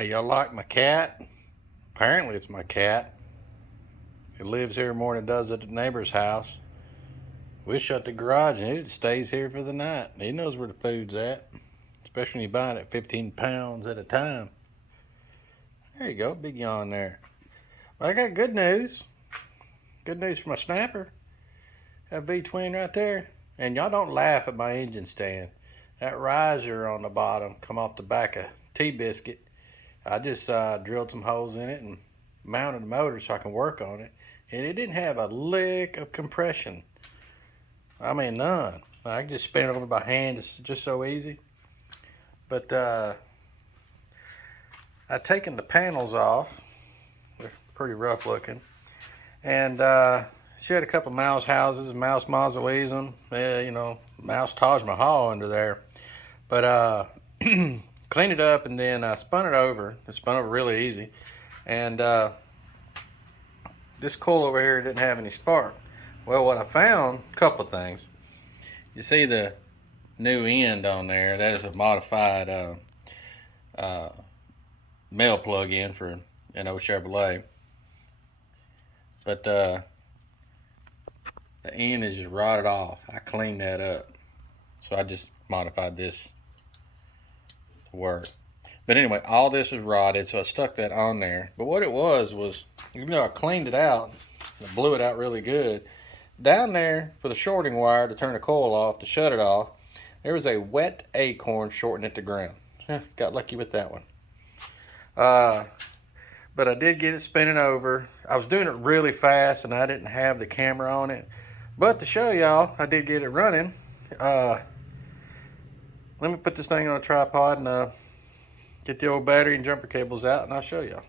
Hey, y'all like my cat? Apparently it's my cat. It lives here more than it does at the neighbor's house. We shut the garage and it stays here for the night. He knows where the food's at, especially when you buy it at 15 pounds at a time. There you go, big yawn there. But I got good news. Good news for my snapper. That V-twin right there. And y'all don't laugh at my engine stand. That riser on the bottom come off the back of T-Biscuit. I just drilled some holes in it and mounted the motor so I can work on it. And it didn't have a lick of compression. I mean, none. I can just spin it over by hand. It's just so easy. But I've taken the panels off. They're pretty rough looking. And she had a couple of mouse houses, mouse mausolees, mouse Taj Mahal under there. But cleaned it up and then I spun it over. It spun over really easy. And this coil over here didn't have any spark. Well, what I found, a couple of things. You see the new end on there. That is a modified male plug-in for an old Chevrolet. But the end is just rotted off. I cleaned that up. So I just modified this to work. But anyway, all this is rotted, so I stuck that on there. But what it was, even though I cleaned it out, I blew it out really good, down there for the shorting wire to turn the coil off, to shut it off, there was a wet acorn shorting at the ground. Got lucky with that one. But I did get it spinning over. I was doing it really fast and I didn't have the camera on it. But to show y'all, I did get it running. Let me put this thing on a tripod and get the old battery and jumper cables out and I'll show y'all.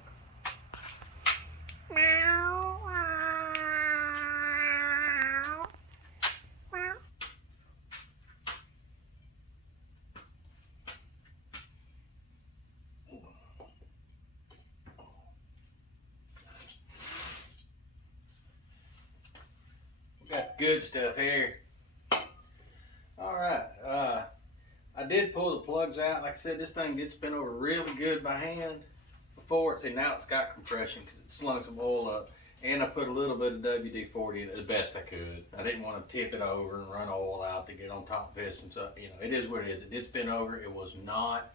Got good stuff here. All right, I did pull the plugs out. Like I said, this thing did spin over really good by hand before. See, now it's got compression because it slung some oil up. And I put a little bit of WD-40 in it the best I could. I didn't want to tip it over and run oil out to get on top of this and stuff. You know, it is what it is. It did spin over. It was not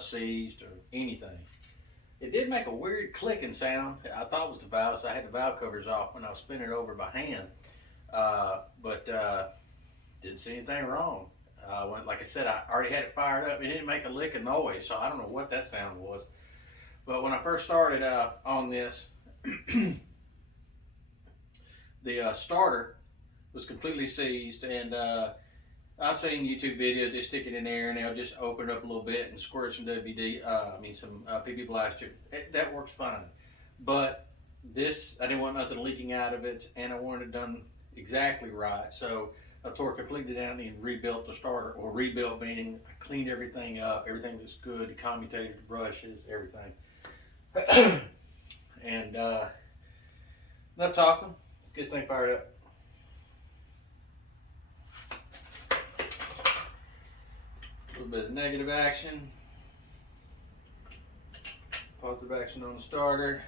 seized or anything. It did make a weird clicking sound. I thought it was the valve, so I had the valve covers off when I was spinning it over by hand. But didn't see anything wrong. Like I said, I already had it fired up. It didn't make a lick of noise, so I don't know what that sound was. But when I first started on this, the starter was completely seized, and I've seen YouTube videos. They stick it in there and they'll just open it up a little bit and squirt some some PP Blaster. That works fine. But this, I didn't want nothing leaking out of it, and I wanted it done exactly right. So I tore it completely down and rebuilt the starter, or rebuilt meaning I cleaned everything up. Everything looks good. The commutator, the brushes, everything. And enough talking. Let's get this thing fired up. A little bit of negative action. Positive action on the starter.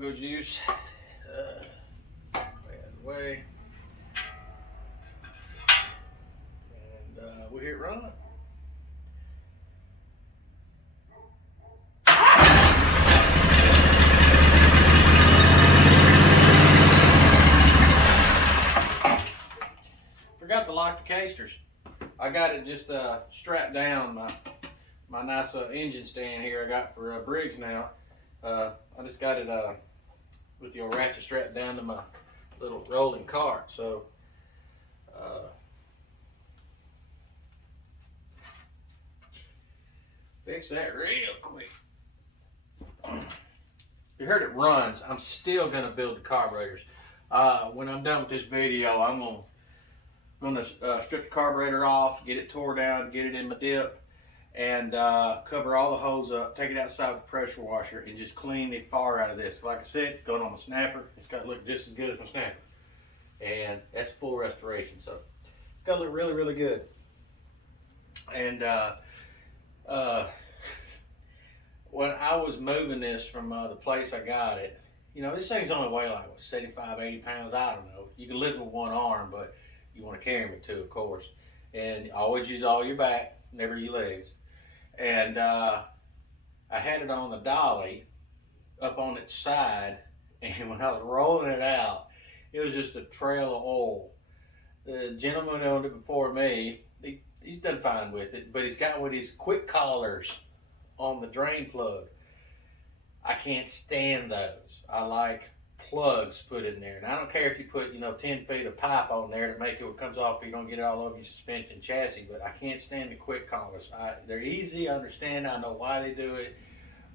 Go juice. Way out of the way. And we'll hit run. Forgot to lock the casters. I got it just strapped down. My nice engine stand here I got for Briggs now. I just got it with the old ratchet strapped down to my little rolling cart. So fix that real quick. You heard it runs. I'm still gonna build the carburetors. When I'm done with this video, I'm gonna strip the carburetor off, get it tore down, get it in my dip, and cover all the hose up, take it outside with the pressure washer, and just clean the far out of this. Like I said, it's going on the snapper. It's got to look just as good as my snapper. And that's full restoration, so it's got to look really, really good. And Uh, when I was moving this from the place I got it, you know, this thing's only weigh like what, 75, 80 pounds. I don't know. You can lift it with one arm, but you want to carry me too, of course. And always use all your back, never your legs. And I had it on the dolly up on its side, and when I was rolling it out, it was just a trail of oil. The gentleman who owned it before me, he's done fine with it, but he's got one of these quick collars on the drain plug. I can't stand those. I like plugs put in there. And I don't care if you put, 10 feet of pipe on there to make it what comes off so you don't get it all over your suspension chassis, but I can't stand the quick collars. They're easy, I understand, I know why they do it,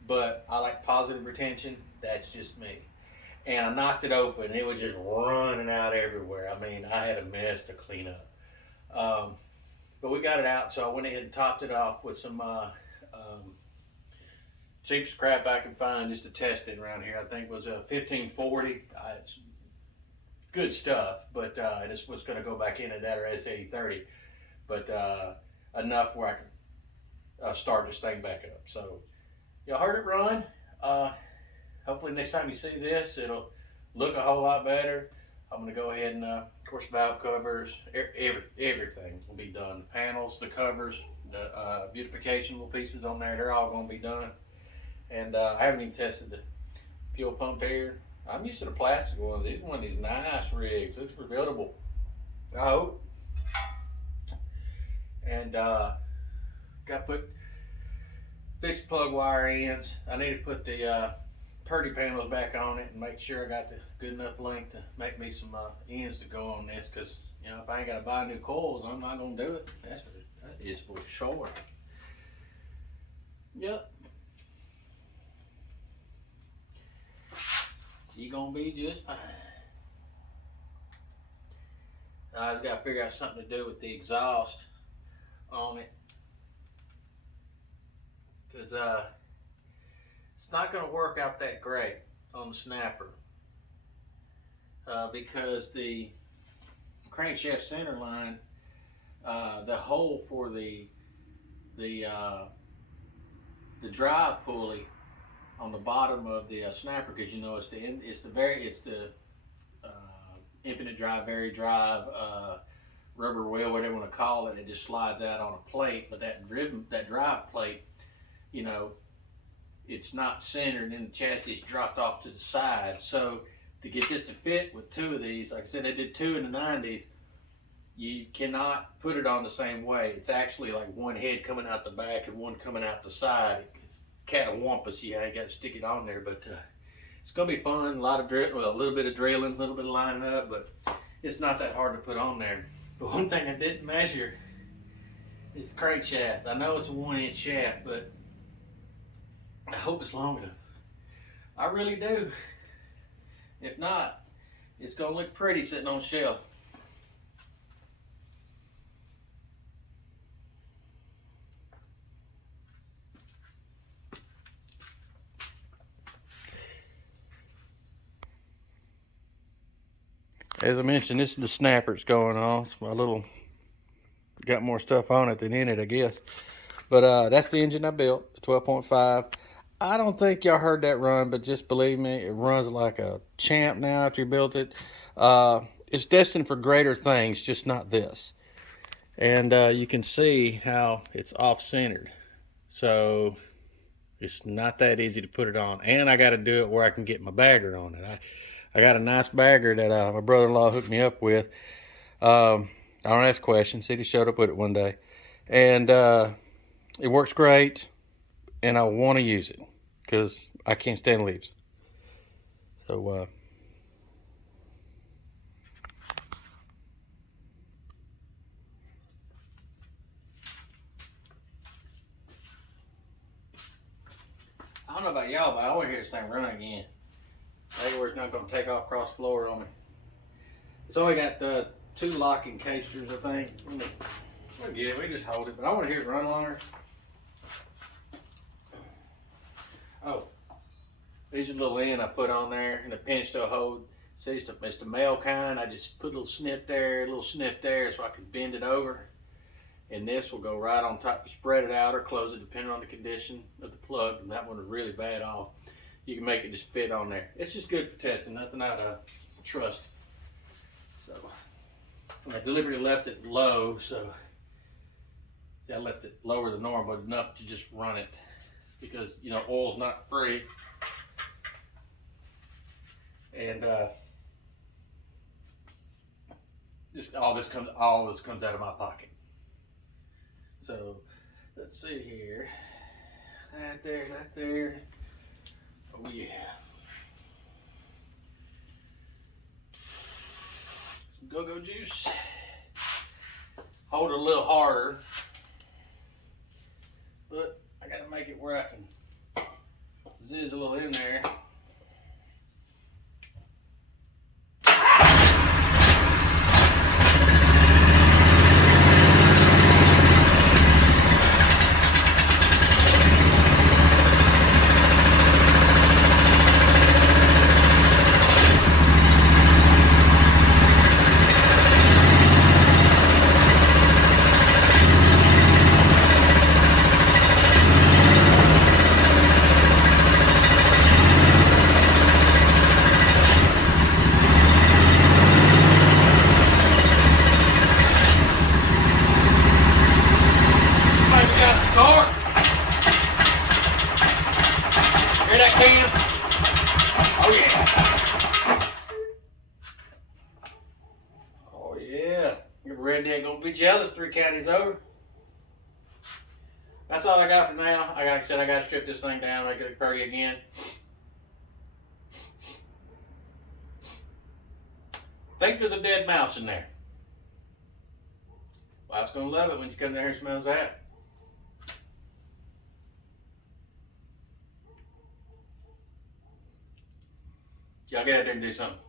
but I like positive retention. That's just me. And I knocked it open. It was just running out everywhere. I mean, I had a mess to clean up. But we got it out, so I went ahead and topped it off with some cheapest crap I could find just to test it around here. I think it was a 1540. It's good stuff, but this was going to go back into that or S8030, but enough where I could start this thing back up. So y'all heard it run. Hopefully next time you see this, it'll look a whole lot better. I'm going to go ahead and, of course, valve covers, everything will be done. The panels, the covers, the beautification little pieces on there, they're all going to be done. And I haven't even tested the fuel pump here. I'm used to the plastic one. These one of these nice rigs. Looks rebuildable, I hope. And got to put fixed plug wire ends. I need to put the purdy panels back on it and make sure I got the good enough length to make me some ends to go on this, because if I ain't got to buy new coils, I'm not gonna do it. That is for sure. Yep. You gonna be just fine. I just gotta figure out something to do with the exhaust on it, because it's not going to work out that great on the snapper, because the crankshaft center line, the hole for the drive pulley on the bottom of the snapper, because it's the infinite drive, very drive, rubber wheel, whatever you want to call it. It just slides out on a plate, but that drive plate, it's not centered and the chassis is dropped off to the side. So to get this to fit with two of these, like I said, they did two in the 90s, you cannot put it on the same way. It's actually like one head coming out the back and one coming out the side. It's catawampus. You got to stick it on there, but it's going to be fun. A little bit of drilling, a little bit of lining up, but it's not that hard to put on there. But one thing I didn't measure is the crankshaft. I know it's a 1-inch shaft, but I hope it's long enough. I really do. If not, it's going to look pretty sitting on the shelf. As I mentioned, this is the snapper it's going on. It's my little, got more stuff on it than in it, I guess. But that's the engine I built, the 12.5. I don't think y'all heard that run, but just believe me, it runs like a champ now after you built it. It's destined for greater things, just not this. And you can see how it's off-centered. So it's not that easy to put it on. And I got to do it where I can get my bagger on it. I got a nice bagger that my brother-in-law hooked me up with. I don't ask questions. He showed up with it one day. And it works great. And I want to use it because I can't stand leaves. So I don't know about y'all, but I want to hear this thing run again. Maybe where it's not going to take off across the floor on me. It's only got 2 locking casters, I think. We'll get it. We just hold it, but I want to hear it run longer. Oh, these are the little end I put on there, and a pinch to hold. See, it's the male kind. I just put a little snip there, so I can bend it over. And this will go right on top. You spread it out or close it depending on the condition of the plug. And that one is really bad off. You can make it just fit on there. It's just good for testing, nothing out of trust. So I deliberately left it low, so see, I left it lower than normal, but enough to just run it because you know oil's not free. And all this comes out of my pocket. So let's see here. That there. Oh yeah. Some go-go juice. Hold it a little harder. But I gotta make it where I can zizz a little in there. Hear that can? Oh yeah. Oh yeah. Your redneck gonna be jealous 3 counties over. That's all I got for now. Like I said, I gotta strip this thing down, make it look pretty again. Think there's a dead mouse in there. Wife's gonna love it when she comes down here and smells that. Y'all get out there and do something.